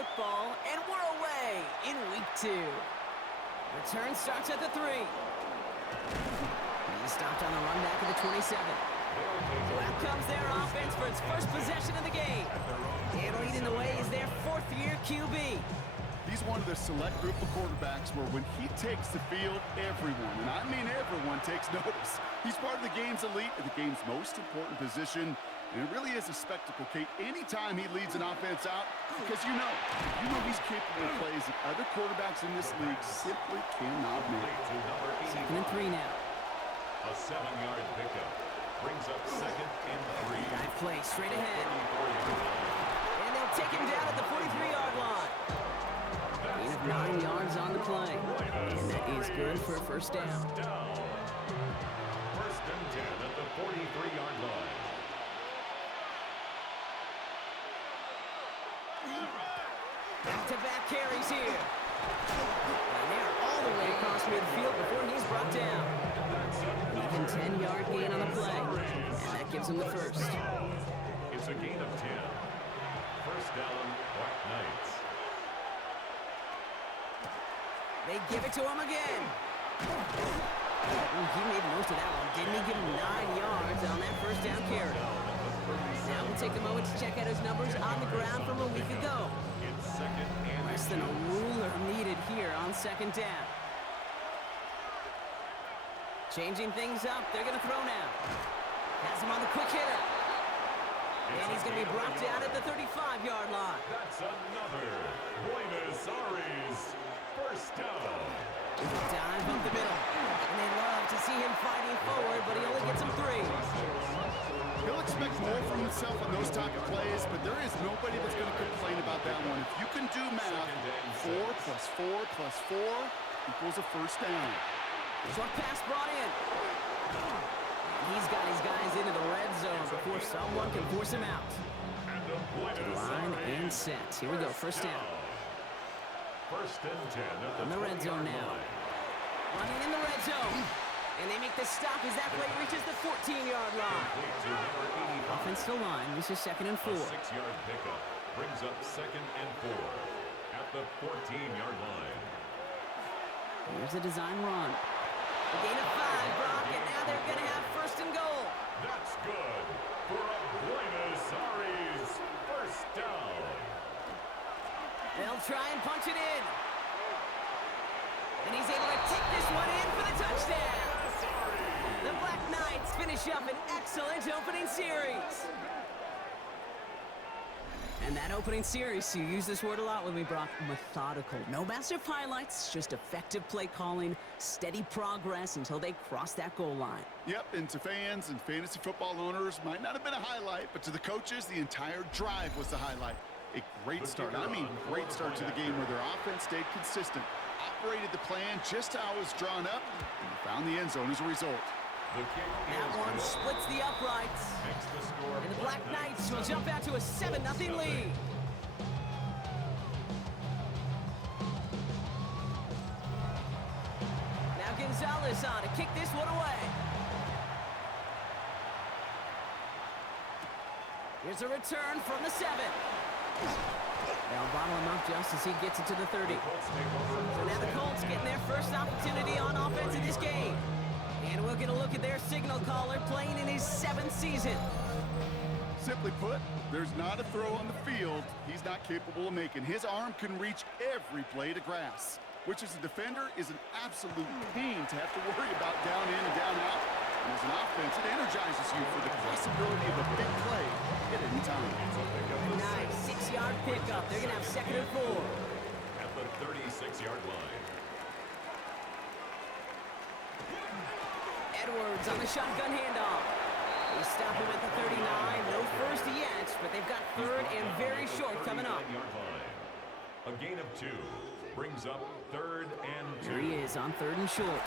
football, and we're away in week 2. Return starts at the 3. He stopped on the run back at the 27. So out comes their offense for its first possession of the game. And leading the way is their 4th-year QB. He's one of the select group of quarterbacks where when he takes the field, everyone, and I mean everyone, takes notice. He's part of the game's elite and the game's most important position. And it really is a spectacle, Kate, anytime he leads an offense out, because you know he's capable of plays that other quarterbacks in this league simply cannot make. 2nd and 3 now. A 7-yard pickup brings up 2nd and 3. Dive play straight ahead. And they'll take him down at the 43-yard line. Gain of 9 yards on the play. And that is good for a first down. 1st and 10 at the 43-yard line. Back-to-back carries here. And they're all the way across midfield before he's brought down. Even 10-yard gain on the play. And that gives him the first. It's a gain of 10. First down, Black Knights. They give it to him again. He made the most of that one. Didn't he give him 9 yards on that first down carry? Now we'll take a moment to check out his numbers on the ground from a week ago. It's 2nd and Less than a ruler needed here on 2nd down. Changing things up. They're going to throw now. Has him on the quick hitter. And he's going to be brought down at the 35-yard line. That's another Buenos Aires first down. Dive up the middle. And they love to see him fighting forward, but he only gets him 3. He'll expect more from himself on those type of plays, but there is nobody that's going to complain about that one. If you can do math, 4 plus 4 plus 4 equals a first down. Short pass brought in. He's got his guys into the red zone before someone can force him out. To the line and set. Here we go, first down. 1st and 10 at the On the red zone now. Running in the red zone. And they make the stop as that play reaches the 14-yard line. Offensive line, this is 2nd and 4. A 6-yard pickup brings up 2nd and 4 at the 14-yard line. Here's the design run. A gain of 5, Brock, and now they're going to have 1st and goal. That's good for a Buenos Aires first down. They'll try and punch it in. And he's able to take this one in for the touchdown. The Black Knights finish up an excellent opening series. And that opening series, you use this word a lot with me, Brock, methodical. No massive highlights, just effective play calling, steady progress until they cross that goal line. Yep, and to fans and fantasy football owners, might not have been a highlight, but to the coaches, the entire drive was the highlight. A great start, I mean great start to the game where their offense stayed consistent, operated the plan just how it was drawn up, and found the end zone as a result. That one splits the uprights. And the Black Knights will jump out to a 7-0 lead. Now Gonzalez on to kick this one away. Here's a return from the 7. They'll bottle him up just as he gets it to the 30. So now the Colts getting their first opportunity on offense in this game. And we'll get a look at their signal caller playing in his 7th season. Simply put, there's not a throw on the field he's not capable of making. His arm can reach every blade of grass, which as a defender is an absolute pain to have to worry about down in and down out. And as an offense, it energizes you for the possibility of a big play at any time. A nice 6-yard pickup. They're going to have 2nd and 4. At the 36-yard line. Edwards on the shotgun handoff. They stop him at the 39. No first yet, but they've got 3rd and very short coming up. A gain of 2 brings up 3rd and 2. Here he is on 3rd and short.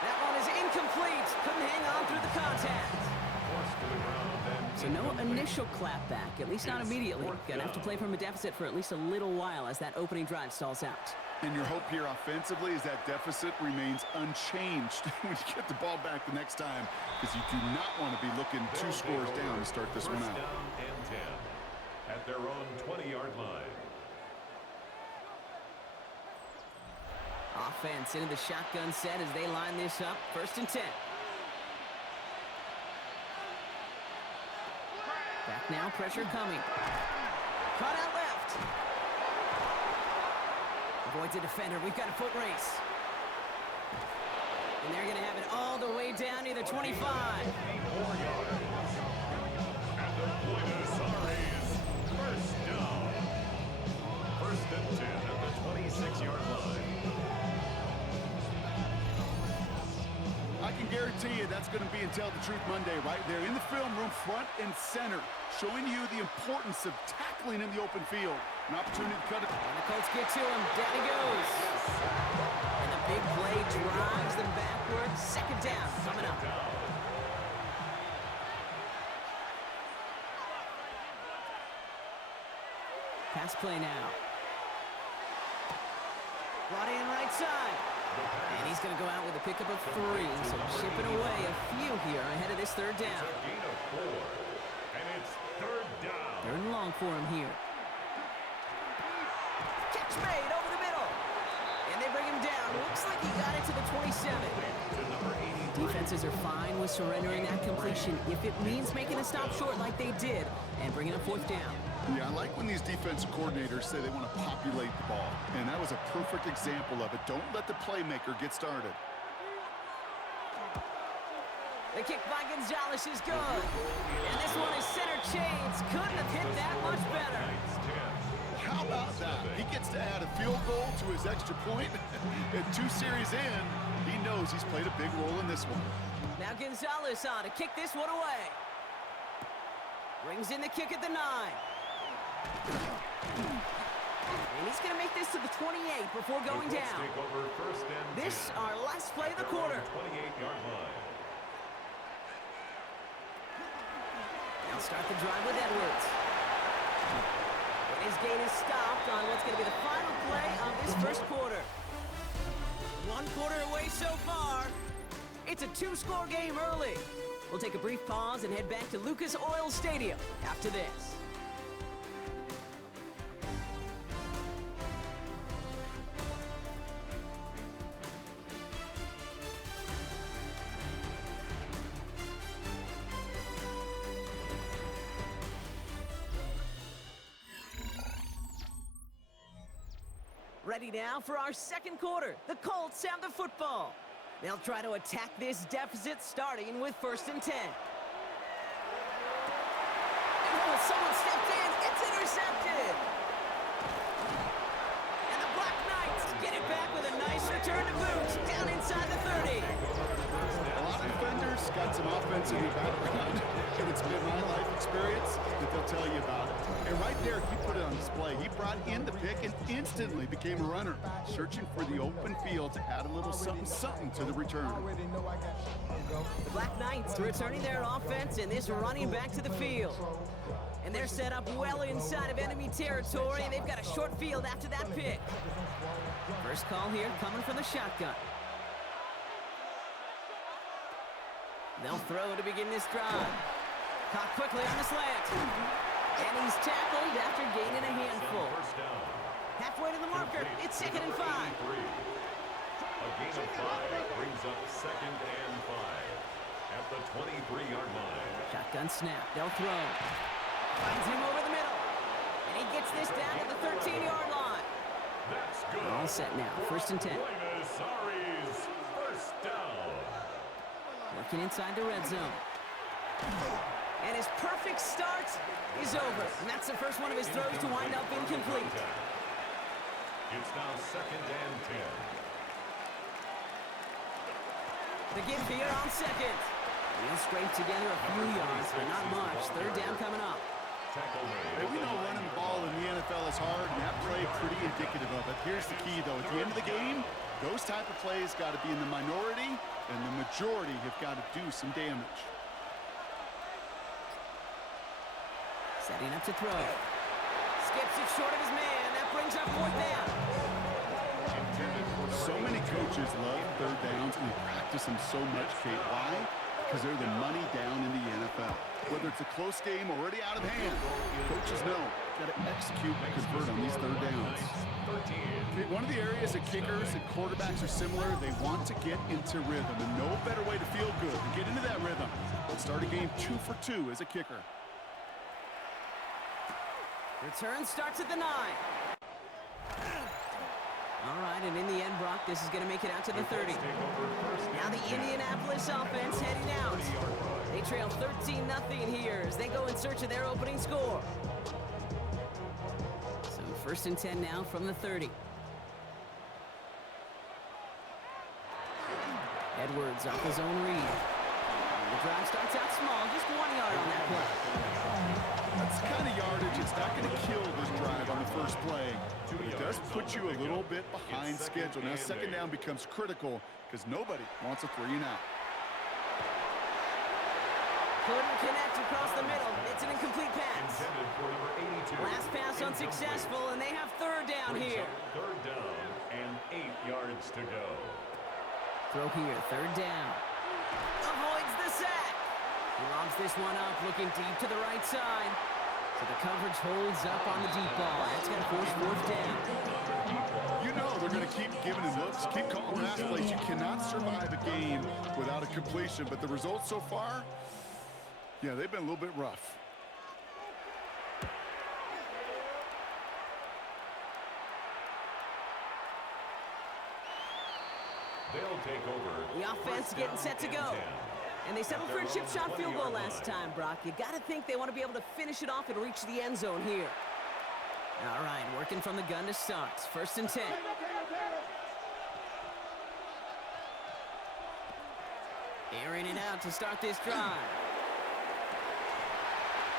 That one is incomplete. Couldn't hang on through the contact. So no initial clapback, at least not immediately. Gonna have to play from a deficit for at least a little while as that opening drive stalls out. And your hope here offensively is that deficit remains unchanged when you get the ball back the next time, because you do not want to be looking 2 scores down to start this one out. First down and 10 at their own 20-yard line. offense into the shotgun set as they line this up. 1st and 10. Back now, pressure coming. Caught out left. Avoids a defender. We've got a foot race. And they're going to have it all the way down near the 25. First down. 1st and 10 at the 26-yard line. I can guarantee you that's going to be Tell the Truth Monday right there in the film room, front and center, showing you the importance of tackling in the open field. An opportunity to cut it. And the Colts get to him. Down he goes. And the big play drives them backwards. 2nd down coming up. Pass play now. Brought in right side. And he's going to go out with a pickup of 3. So chipping away a few here ahead of this 3rd down. It's a gain of 4. And it's 3rd down. 3rd and long for him here. Catch made over the middle. And they bring him down. Looks like he got it to the 27. Defenses are fine with surrendering that completion if it means making a stop short like they did and bringing up 4th down. Yeah, I like when these defensive coordinators say they want to populate the ball. And that was a perfect example of it. Don't let the playmaker get started. The kick by Gonzalez is good. And this one is center chains. Couldn't have hit that much better. How about that? He gets to add a field goal to his extra point. And 2 series in, he knows he's played a big role in this one. Now Gonzalez on to kick this one away. Brings in the kick at the 9. And he's going to make this to the 28 before going down. This our last play of the quarter. 28-yard line. Now start the drive with Edwards. And his gate is stopped on what's going to be the final play of this 1st quarter. 1 quarter away so far. It's a 2-score game early. We'll take a brief pause and head back to Lucas Oil Stadium after this. Ready now for our 2nd quarter. The Colts have the football. They'll try to attack this deficit starting with 1st and 10. Oh, someone stepped in. It's intercepted. And the Black Knights get it back with a nice return to boot down inside the 30. A lot of defenders got some offense in their background, and it's been my life experience that they'll tell you about it. And right there, he put it on display. He brought in the pick and instantly became a runner, searching for the open field to add a little something to the return. The Black Knights returning their offense and this running back to the field. And they're set up well inside of enemy territory, and they've got a short field after that pick. First call here coming from the shotgun. They'll throw to begin this drive. Caught quickly on the slant. And he's tackled after gaining a handful. Halfway to the marker. It's 2nd and 5. A gain of 5 brings up 2nd and 5 at the 23-yard line. Shotgun snap. They'll throw. Finds him over the middle. And he gets this down at the 13-yard line. That's good. All set now. 1st and 10. Sorry's 1st down. Working inside the red zone. And his perfect start is over. And that's the first one of his throws to wind up incomplete. It's now 2nd and 10. The give here on 2nd. He'll scrape together a few yards, but not much. 3rd down coming up. Hey, we know running the ball in the NFL is hard, and that play pretty indicative of it. Here's the key, though. At the end of the game, those type of plays got to be in the minority, and the majority have got to do some damage. Setting up to throw. Skips it short of his man. That brings up 4th down. So many coaches love 3rd downs, and they practice them so much, Kate. Why? Because they're the money down in the NFL. Whether it's a close game already out of hand, Coach coaches know, got to execute and convert on these third downs. Okay, one of the areas that kickers and quarterbacks are similar, they want to get into rhythm, and no better way to feel good than get into that rhythm and start a game 2 for 2 as a kicker. Return starts at the 9. All right, and in the end, Brock, this is going to make it out to the 30. Now the Indianapolis offense heading out. They trail 13-0 here as they go in search of their opening score. So first and 10 now from the 30. Edwards off his own read. The drive starts out small, just 1 yard on that play. That's the kind of yardage, it's not going to kill this drive on the first play. It does put you a little bit behind schedule. Now second down becomes critical because nobody wants a 3-and-out. Couldn't connect across the middle. It's an incomplete pass. Last pass unsuccessful, and they have third down here. Third down and 8 yards to go. Throw here, third down. Avoids the sack. He lobs this one up, looking deep to the right side. So the coverage holds up on the deep ball. That's going to force fourth down. You know they're going to keep giving him looks, keep calling pass plays. You cannot survive a game without a completion, but the results so far, yeah, they've been a little bit rough. They'll take over. The offense getting set to go. And they settled for a chip shot field goal last time, Brock. You got to think they want to be able to finish it off and reach the end zone here. All right, working from the gun to start. First and 10. Airing it out to start this drive.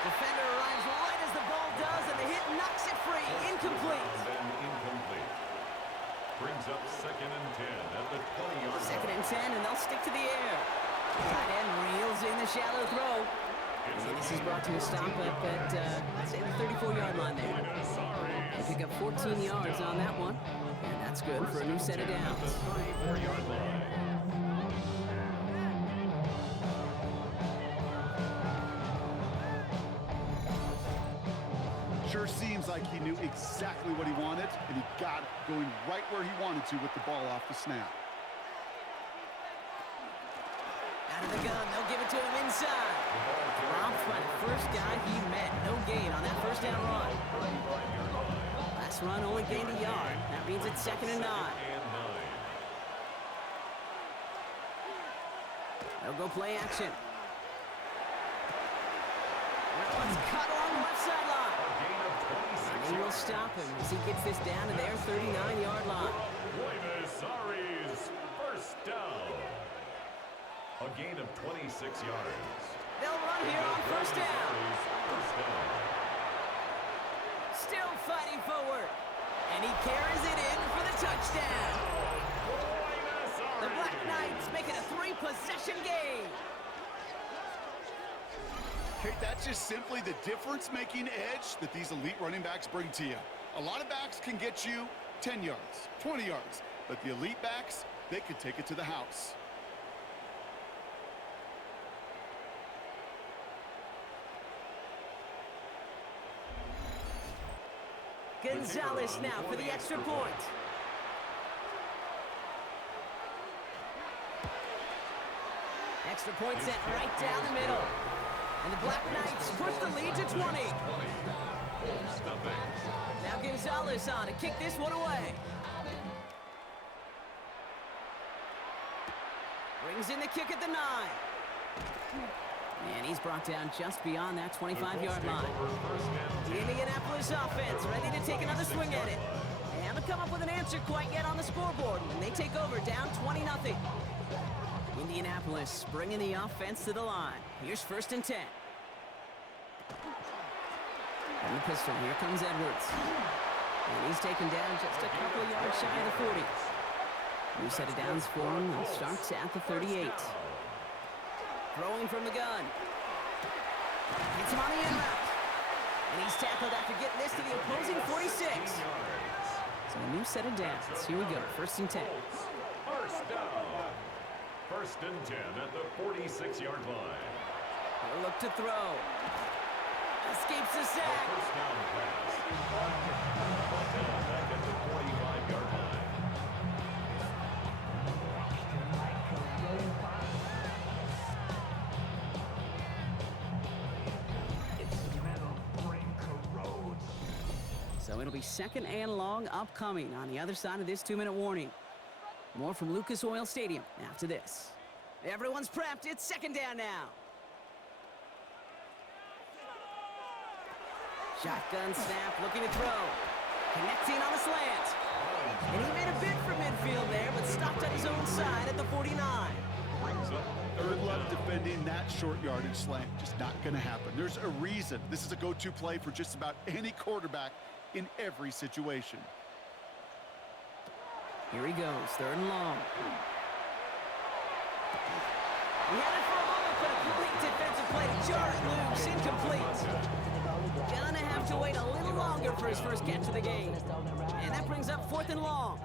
Defender arrives right as the ball does, and the hit knocks it free. Incomplete. And incomplete. Brings up second and 10 at the 20-yard line. Second and 10, and they'll stick to the air. Tight end reels in the shallow throw. And this is brought to a stop up at, say, the 34-yard line there. They pick up 14 yards on that one, and that's good for a new set of downs. 34-yard line. Sure seems like he knew exactly what he wanted, and he got it going right where he wanted to with the ball off the snap. Out of the gun, they'll give it to him inside. Dropped by the first guy he met. No gain on that first down run. Last run only gained a yard. That means it's second and 9. They'll go play action. That one's cut along the left sideline. And they will stop him as he gets this down to their 39-yard line. First down. A gain of 26 yards. They'll run here on first down. Still fighting forward. And he carries it in for the touchdown. The Black Knights make it a 3-possession game. Okay, that's just simply the difference-making edge that these elite running backs bring to you. A lot of backs can get you 10 yards, 20 yards, but the elite backs, they could take it to the house. Gonzalez now for the extra point. Extra point sent right down the middle. And the Black Knights push the lead to 20. Now Gonzalez on to kick this one away. Brings in the kick at the 9. And he's brought down just beyond that 25-yard line. The Indianapolis offense ready to take another swing at it. They haven't come up with an answer quite yet on the scoreboard, and they take over down 20-0. Indianapolis bringing the offense to the line. Here's first and 10. And the pistol, here comes Edwards. And he's taken down just a couple of yards shy of the 40. New set of downs for him. It starts at the 38. Throwing from the gun. Gets him on the in route. And he's tackled after getting this to the opposing 46. So a new set of downs. Here we go. First and 10. First down. First and 10 at the 46-yard line. They'll look to throw. Escapes the sack. First down pass. Brought down back at the 45-yard line. So it'll be second and long upcoming on the other side of this 2-minute warning. More from Lucas Oil Stadium after this. Everyone's prepped. It's second down now. Shotgun snap, looking to throw. Connecting on a slant. And he made a bid for midfield there, but stopped on his own side at the 49. Good luck defending that short yardage slant. Just not going to happen. There's a reason this is a go-to play for just about any quarterback in every situation. Here he goes, third and long. He had it for a moment, but a complete defensive play to jar it loose, incomplete. Gonna have to wait a little longer for his first catch of the game. And that brings up fourth and long.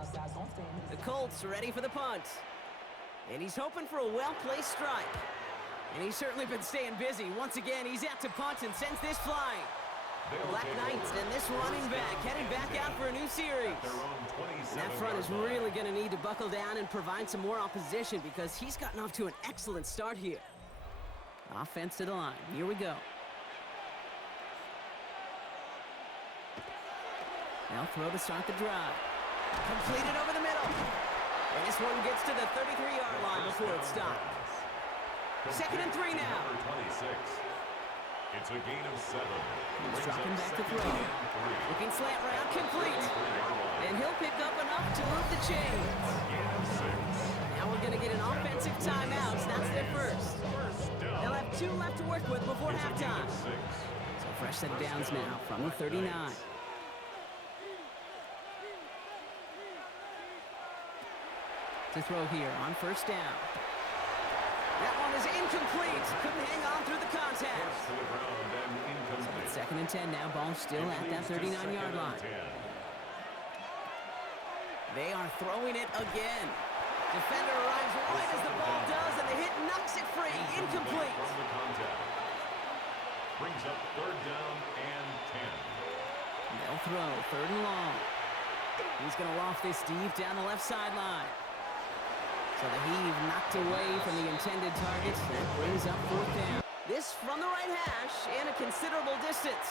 The Colts ready for the punt. And he's hoping for a well-placed strike. And he's certainly been staying busy. Once again, he's out to punt and sends this flying. The Black Knights and this running back heading back out for a new series. And that front is really going to need to buckle down and provide some more opposition because he's gotten off to an excellent start here. Offense to the line. Here we go. Now throw to start the drive. Completed over the middle. And this one gets to the 33-yard line before it's stopped. Second and 3 now. Number 26. It's a gain of 7. He's dropping back to throw. Looking slant route, complete. And he'll pick up enough to move the chains. Now we're going to get an offensive timeout. That's their first. They'll have 2 left to work with before halftime. So fresh set of downs now from the 39. To throw here on first down. That one is incomplete. Couldn't hang on through the contact. To the ground and incomplete. Second and 10 now. Ball still at that 39-yard line. They are throwing it again. Defender arrives right as the ball does, and the hit knocks it free. Incomplete. From the contact. Brings up third down and 10. They'll throw third and long. He's going to loft this deep down the left sideline. So the heave knocked away from the intended target. That brings up fourth down. This from the right hash and a considerable distance.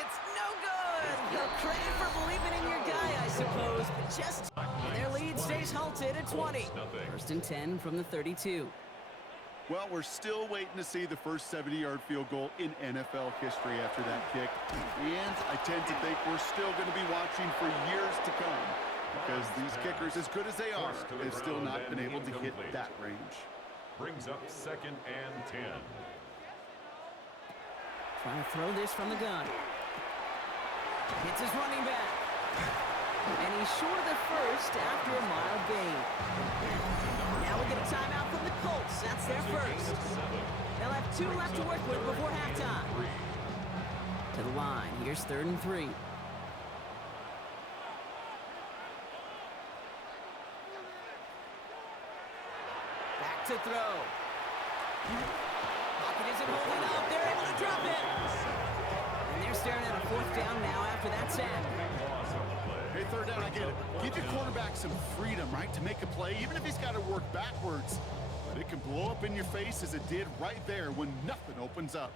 It's no good. No credit for believing in your guy, I suppose. But just their lead stays halted at 20. First and 10 from the 32. Well, we're still waiting to see the first 70-yard field goal in NFL history after that kick. And I tend to think we're still going to be watching for years to come because these kickers, as good as they are, have still not been able to hit that range. Brings up second and 10. Trying to throw this from the gun. Hits his running back. And he's short of the first after a mild gain. Now we get a timeout from the Colts. That's their first. They'll have 2 left to work with before halftime. To the line. Here's third and 3. Back to throw. Pocket isn't holding up. They're able to drop it. And they're staring at a fourth down now after that sack. Hey, third down, I get it. Give your quarterback some freedom, right, to make a play, even if he's got to work backwards. But it can blow up in your face as it did right there when nothing opens up.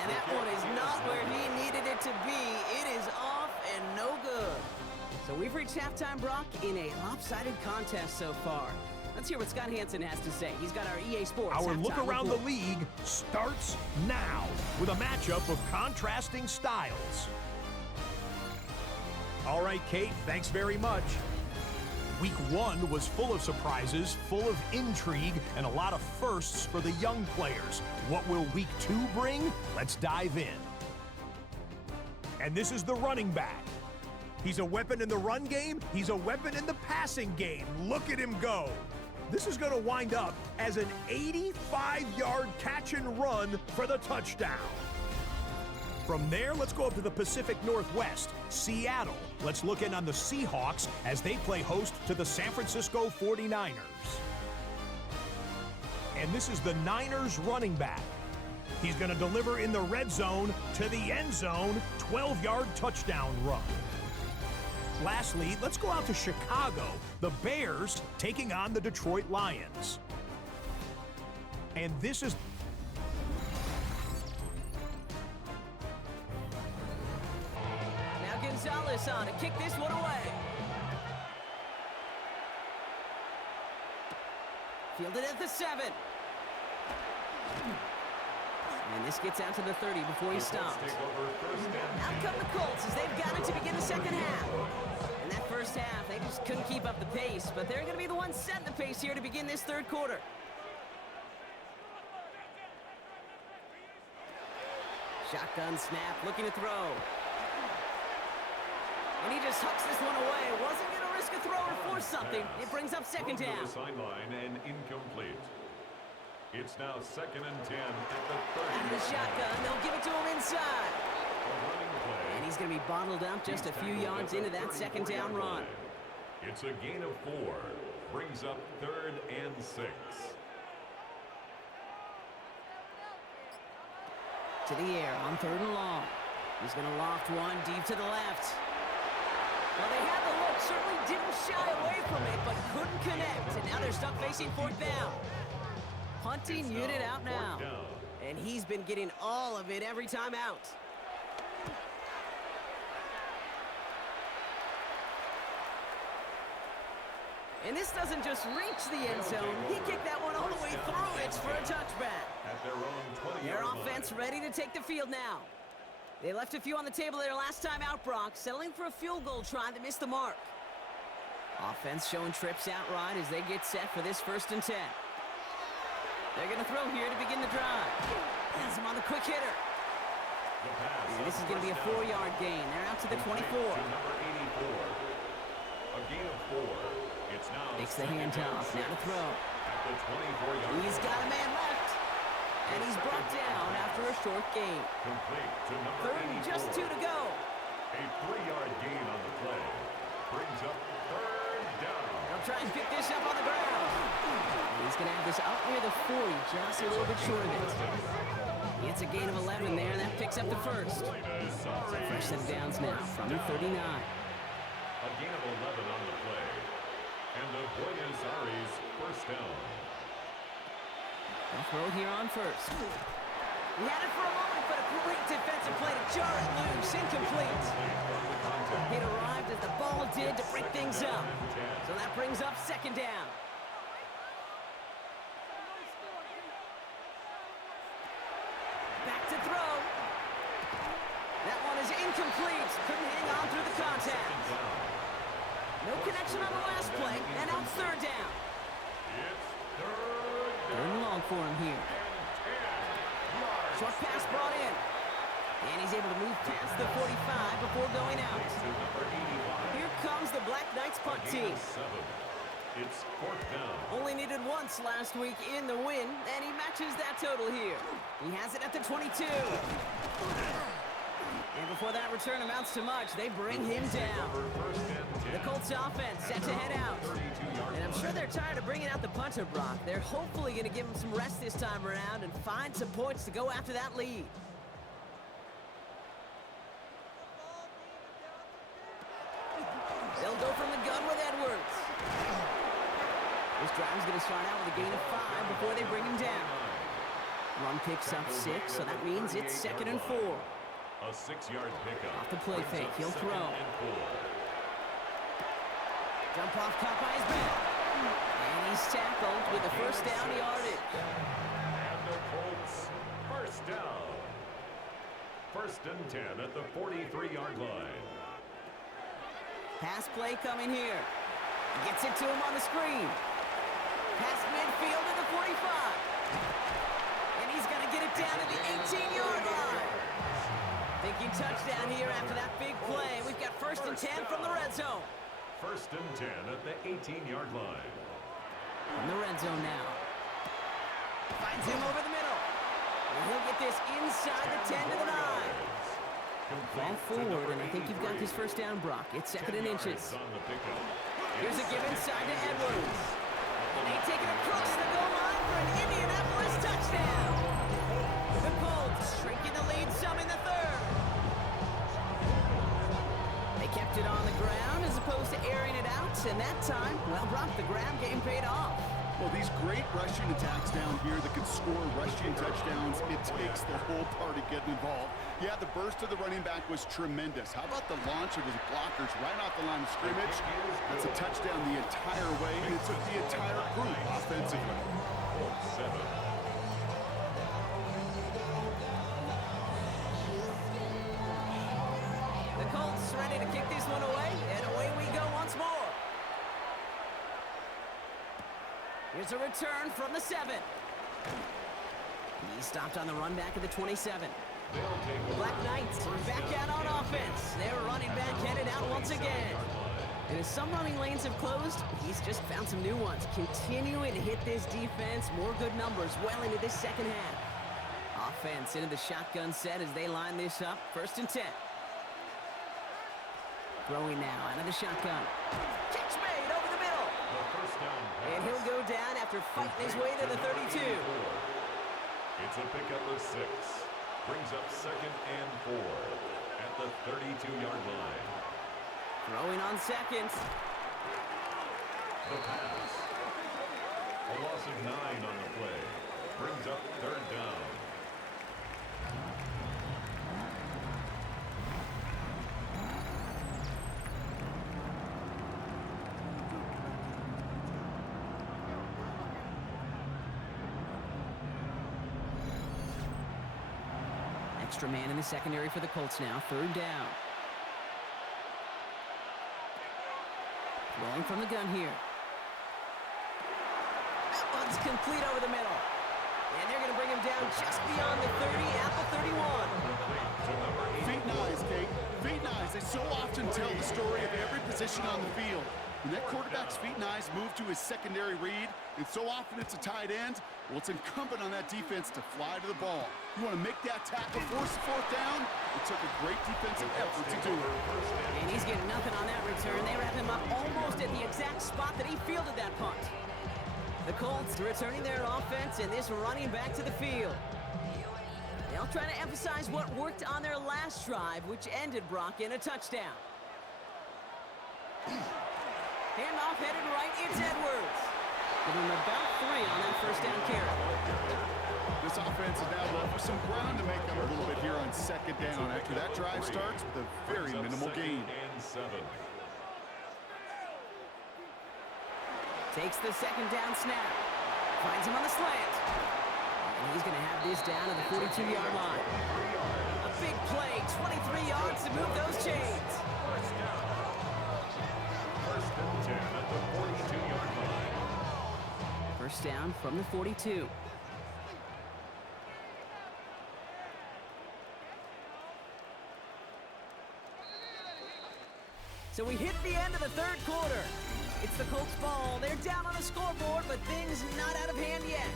And that one is not where he needed it to be. It is off and no good. So we've reached halftime, Brock, in a lopsided contest so far. Let's hear what Scott Hansen has to say. He's got our EA Sports Our halftime look around report. the league starts now with a matchup of contrasting styles. All right, Kate, thanks very much. Week 1 was full of surprises, full of intrigue, and a lot of firsts for the young players. What will Week 2 bring? Let's dive in. And this is the running back. He's a weapon in the run game. He's a weapon in the passing game. Look at him go. This is going to wind up as an 85-yard catch and run for the touchdown. From there, let's go up to the Pacific Northwest, Seattle. Let's look in on the Seahawks as they play host to the San Francisco 49ers. and this is the Niners running back. He's going to deliver in the red zone to the end zone, 12-yard touchdown run. Lastly, let's go out to Chicago. The Bears taking on the Detroit Lions. And this is... Now Gonzalez on to kick this one away. Fielded at the 7. And this gets out to the 30 before he stops. Out come the Colts as they've got it to begin the second half. In that first half, they just couldn't keep up the pace, but they're going to be the ones setting the pace here to begin this third quarter. Shotgun snap, looking to throw. And he just hucks this one away. Wasn't going to risk a throw or force something. It brings up second down. To the sideline and incomplete. It's now 2nd and 10 at the 30. Out of the shotgun, they'll give it to him inside. And he's going to be bottled up just a few yards into that second down run. It's a gain of 4. Brings up 3rd and 6. To the air on 3rd and long. He's going to loft one deep to the left. Well, they had the look, certainly didn't shy away from it, but couldn't connect. And now they're stuck facing 4th down. Punting unit out now. And he's been getting all of it every time out. And this doesn't just reach the end zone. He kicked that one all the way through. It's for a touchback. Their offense ready to take the field now. They left a few on the table their last time out, Brock, settling for a field goal try that missed the mark. Offense showing trips outright as they get set for this 1st and 10. They're going to throw here to begin the drive. Has him on the quick hitter. And this is going to be a 4-yard gain. They're out to the 24. A gain of 4. It's now takes the handoff. Now to throw. He's got a man left. And he's brought down after a short gain. Complete to number 3rd and just 2 to go. A 3-yard gain on the play. Brings up 3rd down. They'll try and pick this up on the ground. He's going to have this up near the 40, just a little bit short of it. It's a gain of 11 there, and that picks up the 1st. Fresh set of downs now from the 39. A gain of 11 on the play. And the Buenos Aires 1st down. They'll throw here on 1st. He had it for a moment, but a great defensive play to jar it loose. Incomplete. It arrived as the ball did to break things up. So that brings up 2nd down. Back to throw. That one is incomplete. Couldn't hang on through the contact. No connection on the last play, and now it's 3rd down. Third and long for him here. Short pass brought in. And he's able to move past the 45 before going out. Here comes the Black Knights punt team. It's 4th down. Only needed once last week in the win, and he matches that total here. He has it at the 22. And before that return amounts to much, they bring him down. The Colts offense set to head out. And I'm sure they're tired of bringing out the punter, Brock. They're hopefully going to give him some rest this time around and find some points to go after that lead. They'll go from the gun with Edwards. This drive's going to start out with a gain of 5 before they bring him down. Run picks up 6, so that means it's 2nd and 4. A 6-yard pickup. Off the play fake, he'll throw. Jump off caught by his back. And he's tackled with the 1st down yardage. And the Colts 1st down. 1st and 10 at the 43-yard line. Pass play coming here. Gets it to him on the screen. Past midfield to the 45. And he's going to get it down to the 18-yard line. Thinking touchdown here after that big play. We've got 1st and 10 from the red zone. 1st and 10 at the 18-yard line. From the red zone now. Finds him over the middle. And he'll get this inside the 10 to the 9. Ball forward, and I think you've got this 1st down, Brock. It's 2nd and inches. On the pickup. Here's a give inside to Edwards. And they take it across the goal line for an Indianapolis touchdown. The Colts shrinking the lead some in the third. They kept it on the ground as opposed to airing it out, and that time, well, Brock, the ground game paid off. Well, these great rushing attacks down here that can score rushing touchdowns, it takes the whole party getting involved. Yeah, the burst of the running back was tremendous. How about the launch of his blockers right off the line of scrimmage? That's a touchdown the entire way, and it took the entire group offensively. 7. The Colts ready to kick this one away, and away we go once more. Here's a return from the 7. He stopped on the run back at the 27. Black Knights are back out on offense. Their running back headed out once again. And as some running lanes have closed, he's just found some new ones. Continuing to hit this defense, more good numbers well into this second half. Offense into the shotgun set as they line this up. 1st and 10. Throwing now out of the shotgun. Catch made over the middle. And he'll go down after fighting his way to the 32. It's a pickup of 6. Brings up 2nd and 4 at the 32-yard line. Throwing on seconds. The pass. A loss of 9 on the play. Brings up 3rd down. Extra man in the secondary for the Colts now. 3rd down. Throwing from the gun here. That one's complete over the middle. And they're going to bring him down just beyond the 30 at the 31. Feet and eyes, Kate. Feet and eyes. They so often tell the story of every position on the field. When that quarterback's feet and eyes move to his secondary read, and so often it's a tight end, well, it's incumbent on that defense to fly to the ball. You want to make that tackle, force the 4th down? It took a great defensive effort to do it. And he's getting nothing on that return. They wrap him up almost at the exact spot that he fielded that punt. The Colts returning their offense and this running back to the field. They'll try to emphasize what worked on their last drive, which ended Brock in a touchdown. Handoff headed right, it's Edwards. Giving him about 3 on that 1st down carry. This offense is now left with some ground to make up a little bit here on 2nd down after that drive starts with a very minimal gain. And 7. Takes the 2nd down snap. Finds him on the slant. And he's going to have this down at the 42-yard line. A big play, 23 yards to move those chains. 1st and 10 at the 42-yard line. 1st down from the 42. So we hit the end of the 3rd quarter. It's the Colts ball. They're down on the scoreboard, but things not out of hand yet.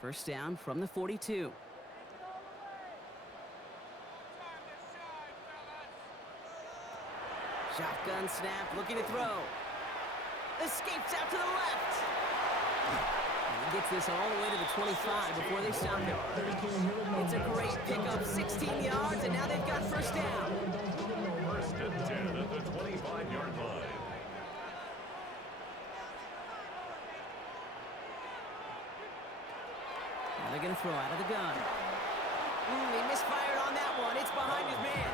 First down from the 42. Shotgun snap, looking to throw. Escapes out to the left. And he gets this all the way to the 25 before they stop him. It's a great pickup, 16 yards, and now they've got 1st down. 1st and 10 at the 25-yard line. Now they're going to throw out of the gun. He misfired on that one. It's behind his man.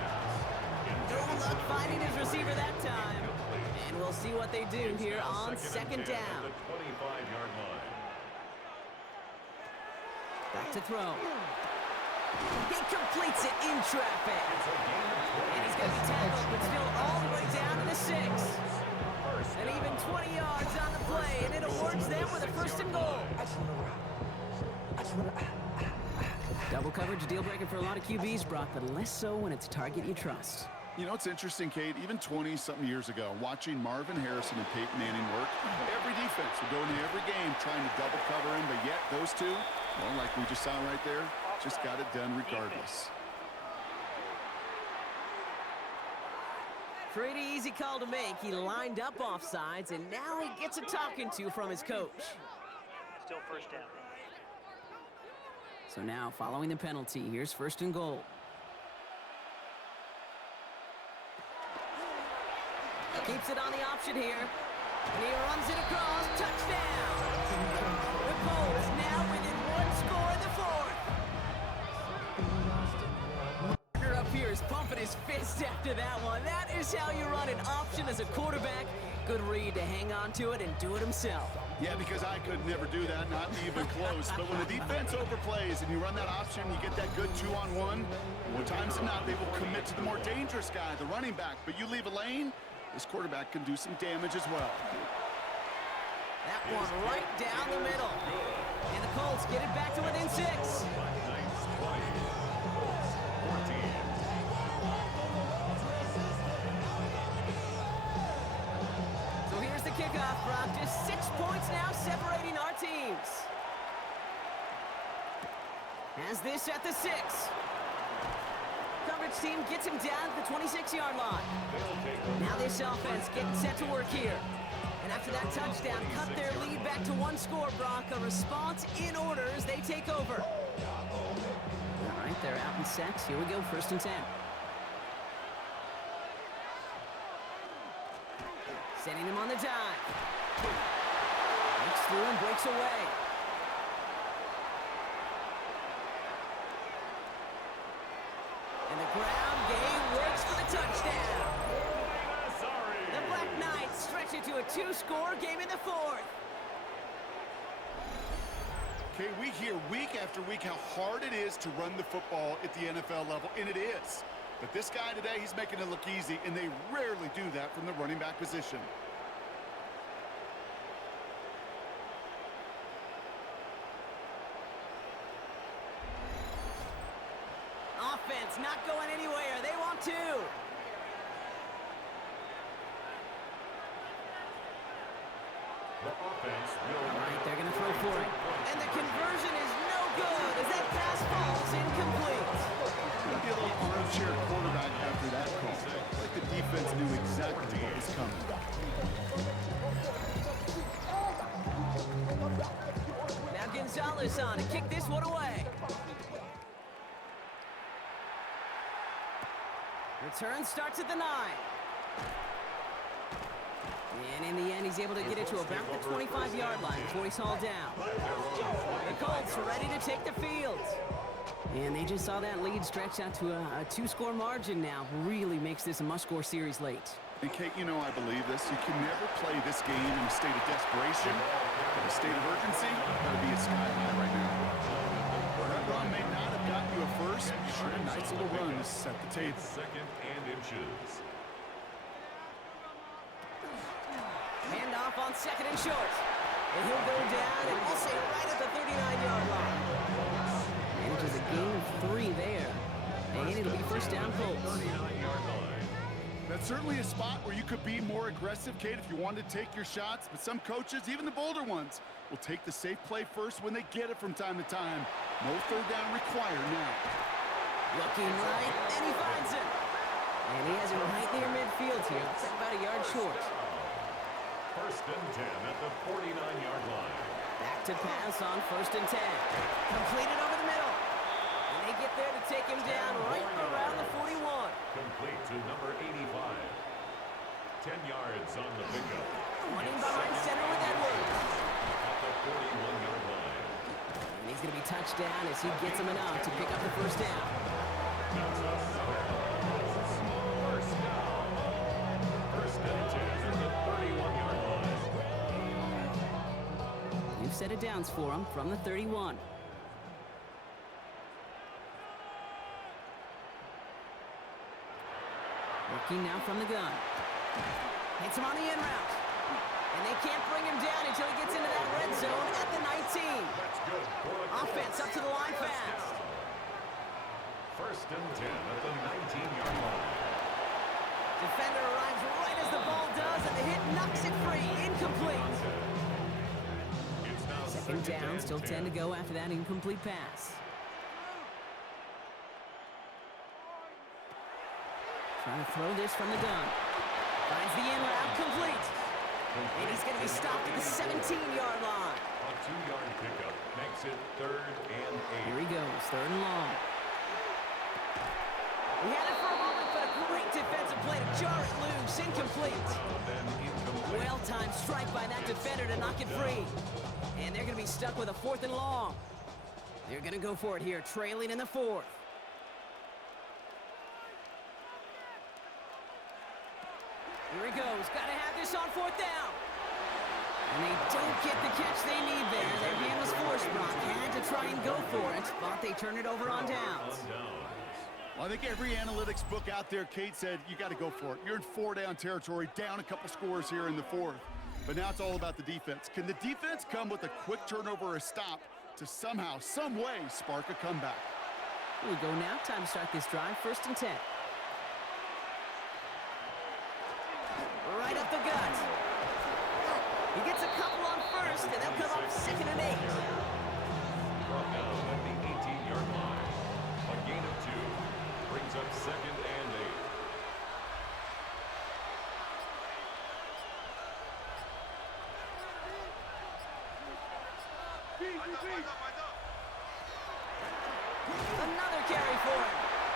No luck finding his receiver that time. And we'll see what they do here on 2nd down. The 25-yard line. Back to throw. He completes it in traffic. And he's going to be tackled, but still all the way down to the 6. And even 20 yards on the play, and it awards them with a 1st and goal. Double coverage, deal breaker for a lot of QBs, Brock, but less so when it's a target you trust. You know, it's interesting, Kate, even 20-something years ago, watching Marvin Harrison and Peyton Manning work, every defense would go into every game trying to double cover him, but yet those two, well, like we just saw right there, just got it done regardless. Pretty easy call to make. He lined up offsides, and now he gets a talking to from his coach. Still first down. So now, following the penalty, here's first and goal. Keeps it on the option here. And he runs it across. Touchdown! The Colts now within one score in the fourth. Marker up here is pumping his fist after that one. That is how you run an option as a quarterback. Good read to hang on to it and do it himself. Yeah, because I could never do that, not even close. But when the defense overplays and you run that option, you get that good 2-on-1. More times than not, they will commit to the more dangerous guy, the running back. But you leave a lane, this quarterback can do some damage as well. That one right down the middle. And the Colts get it back to within 6. So here's the kickoff, Brock. Just 6 points now separating our teams. Has this at the 6. Coverage team gets him down at the 26-yard line. Now this offense getting set to work here. And after that touchdown, cut their lead back to 1 score, Brock. A response in order as they take over. All right, they're out in sacks. Here we go, first and 10. Sending him on the dive. Breaks through and breaks away. And the ground game works for the touchdown. The Black Knights stretch it to a 2-score game in the fourth. Okay, we hear week after week how hard it is to run the football at the NFL level, and it is. But this guy today, he's making it look easy, and they rarely do that from the running back position. Offense not going anywhere. They want to. The offense will... All right, they're going to throw for it. And the conversion is no good as that pass falls incomplete. Gonna be a little armchair quarterback after that call. Like the defense knew exactly what was coming. Now Gonzalez on to kick this one away. Return starts at the 9. And in the end, he's able to get it to about the 25-yard line before he's hauled down. The Colts ready to take the field. And they just saw that lead stretch out to a 2-score margin now. Really makes this a must-score series late. And Kate, you know I believe this. You can never play this game in a state of desperation, in a state of urgency. Gotta be a sky high right now. That run may not have gotten you a first, but sure a nice little run to set the table. Second and inches. Handoff on second and short. And he'll go down and we'll say right at the 39-yard line. Manages a gain of 3 there. And it'll be first down Colts. That's certainly a spot where you could be more aggressive, Kate, if you wanted to take your shots. But some coaches, even the bolder ones, will take the safe play first when they get it from time to time. No third down required now. Looking right, and he finds it. And he has it right near midfield here. It's about a yard short. First and 10 at the 49-yard line. Back to pass on first and 10. Completed over the middle. And they get there to take him down right around the 41. Complete to number 85. 10 yards on the pickup. Running behind center with Edwards. At the 41-yard line. And he's going to be touched down as he gets him enough to pick up the first down. First and 10 at the 31-yard line. You've set it downs for him from the 31. Working now from the gun. Hits him on the in route. And they can't bring him down until he gets into that red zone at the 19. That's good. Offense up to the line fast. First and 10 at the 19-yard line. Defender arrives right as the ball does, and the hit knocks it free. Incomplete. It's now Second down, still 10 to go after that incomplete pass. Trying to throw this from the gun. Finds the in route, complete. And he's going to be stopped at the 17-yard line. A 2-yard pickup makes it 3rd and 8. Here he goes, 3rd and long. He had it for a moment, but a great defensive play to jar it loose. Incomplete. Then incomplete. Well-timed strike by that defender to knock it free. And they're going to be stuck with a 4th and long. They're going to go for it here, trailing in the 4th. Here he goes. Got to have this on 4th down. And they don't get the catch they need there. Their hand was forced, Brock. Had to try and go for it, but they turn it over on downs. Well, I think every analytics book out there, Kate said, you got to go for it. You're in 4-down territory, down a couple scores here in the 4th. But now it's all about the defense. Can the defense come with a quick turnover or a stop to somehow, some way, spark a comeback? Here we go now. Time to start this drive. 1st and 10. Right up the gut. He gets a couple on 1st, and they'll come up 2nd and 8. Brought down at the 18-yard line. A gain of 2 brings up 2nd and 8. Another carry for him.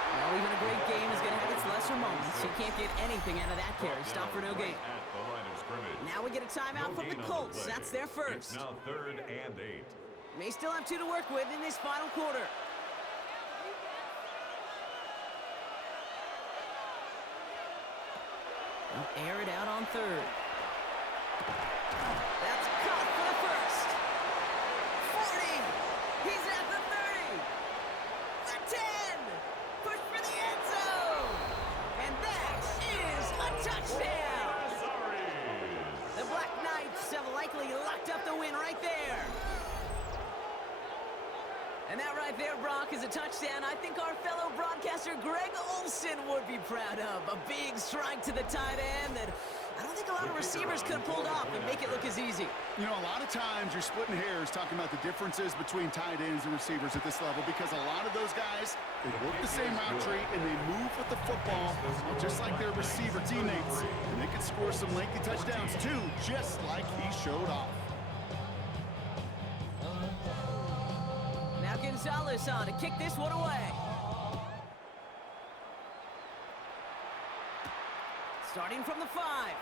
Well, even a great game is going to have its lesser moments. You can't get anything out of that carry. Stop for no gain. At the line of scrimmage. Now we get a timeout from the Colts. That's their It's first. now 3rd and 8. May still have 2 to work with in this final quarter. They'll air it out on 3rd. That's caught for the first. 40. He's at the 30. The 10. Push for the end zone. And that is a touchdown. The Black Knights have likely locked up the win right there. And that right there, Brock, is a touchdown I think our fellow broadcaster Greg Olson would be proud of. A big strike to the tight end that I don't think a lot of receivers could have pulled off and make it look as easy. You know, a lot of times you're splitting hairs talking about the differences between tight ends and receivers at this level because a lot of those guys, they work the same route tree and they move with the football just like their receiver teammates. And they can score some lengthy touchdowns too, just like he showed off. Now Gonzalez on to kick this one away. Starting from the 5.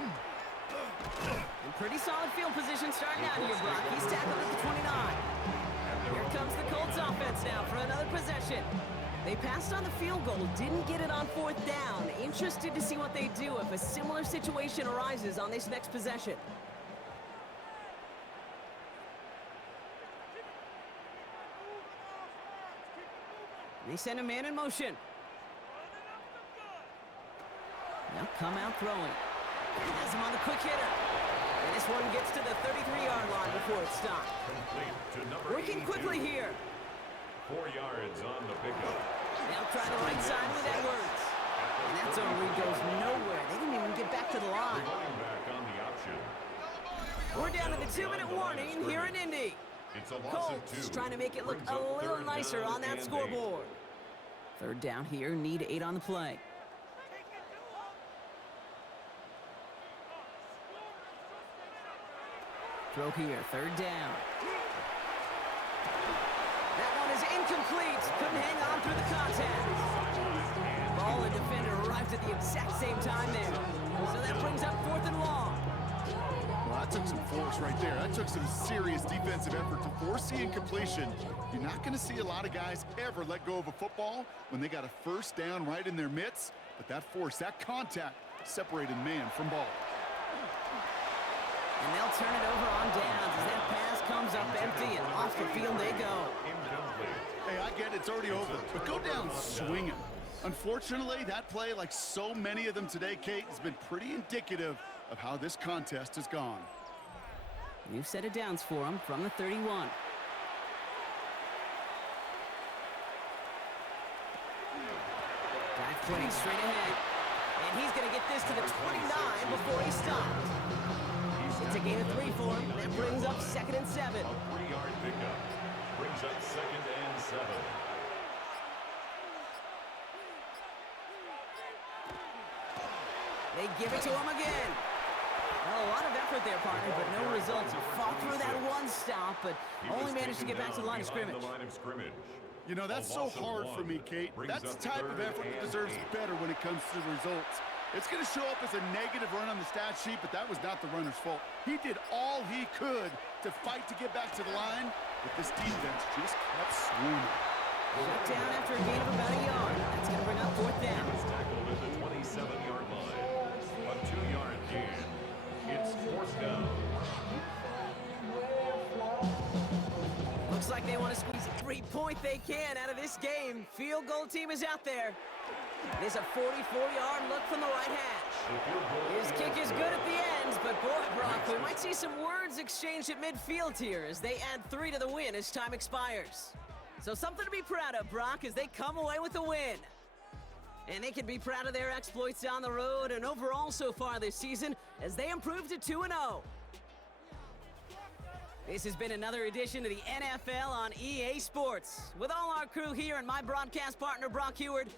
And pretty solid field position starting out here, Brock. He's tackled at the 29. Here comes the Colts offense now for another possession. They passed on the field goal, didn't get it on 4th down. Interested to see what they do if a similar situation arises on this next possession. They send a man in motion. Now come out throwing. Has him on the quick hitter. And this one gets to the 33-yard line before it's stopped. Complete to number Working 82. quickly here. 4 yards on the pickup. Now try the right side with Edwards. And that zone read goes nowhere. They didn't even get back to the line. Running back on the option. We're down to the 2-minute warning here in Indy. It's a loss of 2. Colts trying to make it look Brings a up little 3rd nicer down on that and scoreboard. 3rd down here, need 8 on the play. Throw here, 3rd down. That one is incomplete. Couldn't hang on through the contact. Ball and defender arrived at the exact same time there. So that brings up 4th and long. Well, that took some force right there. That took some serious defensive effort to force the incompletion. You're not going to see a lot of guys ever let go of a football when they got a 1st down right in their midst. But that force, that contact, separated man from ball. And they'll turn it over on downs as that pass comes up empty and off the field they go. Hey, I get it, it's already over, but go down swinging. Unfortunately, that play, like so many of them today, Kate, has been pretty indicative of how this contest has gone. New set of downs for him from the 31. Dive play straight ahead. And he's going to get this to the 29 before he stopped. It's a gain of 3 for him. That brings up 2nd and 7. A 3-yard pickup brings up 2nd and 7. They give it to him again. Well, a lot of effort there, partner, but no results. He fought through that one stop, but only managed to get back to the line of scrimmage. You know, that's so hard for me, Kate. That's the type of effort that deserves better when it comes to the results. It's going to show up as a negative run on the stat sheet, but that was not the runner's fault. He did all he could to fight to get back to the line, but this defense just kept swarming. Shut down after a gain of about a yard. That's going to bring up fourth down. It's tackled at the 27-yard line. A 2-yard gain. It's fourth down. Looks like they want to squeeze every point they can out of this game. Field goal team is out there. It is a 44-yard look from the right hash. His kick is good at the end, but boy, Brock, we might see some words exchanged at midfield here as they add 3 to the win as time expires. So something to be proud of, Brock, as they come away with the win. And they can be proud of their exploits down the road and overall so far this season as they improve to 2-0. This has been another edition of the NFL on EA Sports. With all our crew here and my broadcast partner, Brock Heward,